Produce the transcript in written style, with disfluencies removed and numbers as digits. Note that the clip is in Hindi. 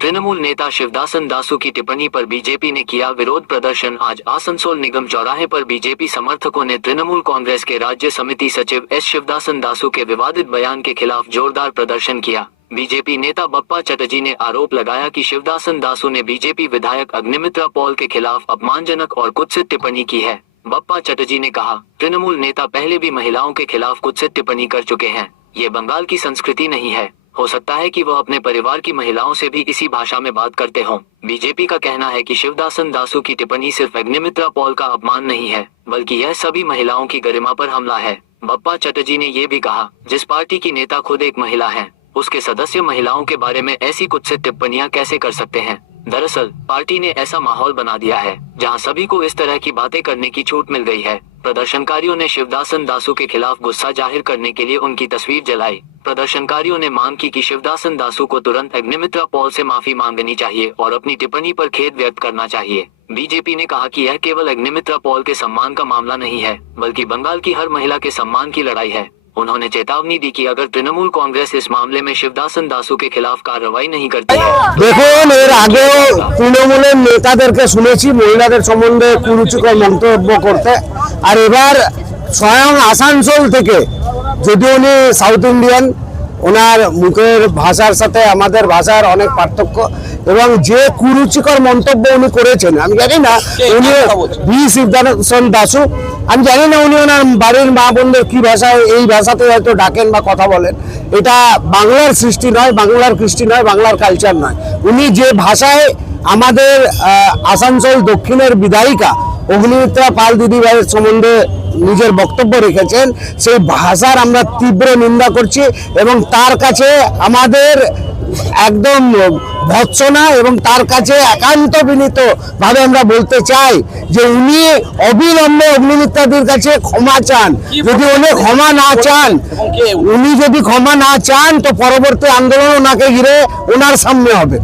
तृणमूल नेता शिवदासन दासू की टिप्पणी पर बीजेपी ने किया विरोध प्रदर्शन। आज आसनसोल निगम चौराहे पर बीजेपी समर्थकों ने तृणमूल कांग्रेस के राज्य समिति सचिव एस शिवदासन दासू के विवादित बयान के खिलाफ जोरदार प्रदर्शन किया। बीजेपी नेता बप्पा चटर्जी ने आरोप लगाया कि शिवदासन दासू ने बीजेपी विधायक अग्निमित्रा पॉल के खिलाफ अपमानजनक और कुत्सित टिप्पणी की है। बप्पा चटर्जी ने कहा, तृणमूल नेता पहले भी महिलाओं के खिलाफ कुत्सित टिप्पणी कर चुके हैं। ये बंगाल की संस्कृति नहीं है। हो सकता है कि वह अपने परिवार की महिलाओं से भी इसी भाषा में बात करते हों। बीजेपी का कहना है कि शिवदासन दासू की टिप्पणी सिर्फ अग्निमित्रा पॉल का अपमान नहीं है, बल्कि यह सभी महिलाओं की गरिमा पर हमला है। बप्पा चटर्जी ने ये भी कहा, जिस पार्टी की नेता खुद एक महिला है, उसके सदस्य महिलाओं के बारे में ऐसी कुत्सित टिप्पणियां कैसे कर सकते हैं। दरअसल पार्टी ने ऐसा माहौल बना दिया है जहां सभी को इस तरह की बातें करने की छूट मिल गई है। प्रदर्शनकारियों ने शिवदासन दासू के खिलाफ गुस्सा जाहिर करने के लिए उनकी तस्वीर जलाई। प्रदर्शनकारियों ने मांग की कि शिवदासन दासू को तुरंत अग्निमित्रा पॉल से माफी मांगनी चाहिए और अपनी टिप्पणी पर खेद व्यक्त करना चाहिए। बीजेपी ने कहा कि यह केवल अग्निमित्रा पॉल के सम्मान का मामला नहीं है, बल्कि बंगाल की हर महिला के सम्मान की लड़ाई है। उन्होंने चेतावनी दी कि अगर तृणमूल कांग्रेस इस मामले में शिवदासन दासू के खिलाफ कार्रवाई नहीं करती है। দেখুন, এর আগেও তৃণমূলের নেতাদেরকে শুনেছি মহিলাদের সম্বন্ধে কুরুচিকর মন্তব্য করতে, আর এবার স্বয়ং আসানসোল থেকে, যদিও উনি সাউথ ইন্ডিয়ান, ওনার মুখের ভাষার সাথে আমাদের ভাষার অনেক পার্থক্য, এবং যে কুরুচিকর মন্তব্য উনি করেছেন, আমি জানি না উনি ভি শিবদাসন দাসু, আমি জানি না উনি ওনার বাড়ির মা বোনদের কি ভাষায় এই ভাষাতে হয়তো ডাকেন বা কথা বলেন। এটা বাংলার সৃষ্টি নয়, বাংলার কৃষ্টি নয়, বাংলার কালচার নয়। উনি যে ভাষায় আমাদের আসানসোল দক্ষিণের বিধায়িকা অগ্নিমিত্রা পাল দিদিভাইয়ের সম্বন্ধে নিজের বক্তব্য রেখেছেন, সেই ভাষার আমরা তীব্র নিন্দা করছি এবং তার কাছে আমাদের একদম ভৎসনা এবং তার কাছে একান্ত বিনীতভাবে আমরা বলতে চাই যে উনি অবিলম্বে অগ্নিমিত্রাদির কাছে ক্ষমা চান। যদি উনি ক্ষমা না চান, তো পরবর্তী আন্দোলন ওনাকে ঘিরে ওনার সামনে হবে।